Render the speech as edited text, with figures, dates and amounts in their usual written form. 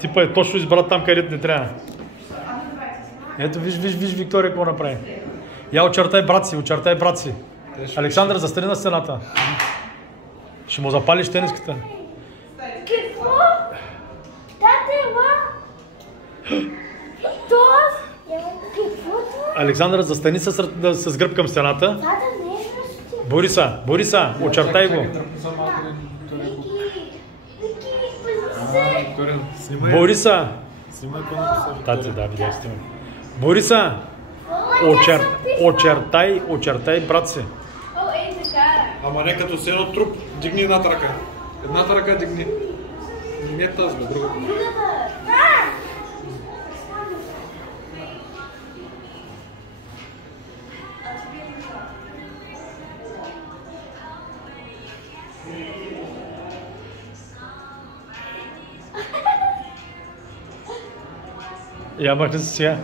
Типа е точно избрат там, където не трябва. Ето, виж Виктория какво направи. Я очертай брат си. Александър, застани на стената. Ще му запалиш тениската. Какво? Тате, ма? Александър, застани с гръб към стената. Тата не е Бориса, очертай го. Бориса! Тати, да, видях сте ме. Бориса! Очертай брат си. Ама не като си едно труп, дигни едната ръка. Едната ръка дигни. Не тази, бе, другата. Я махни се сега.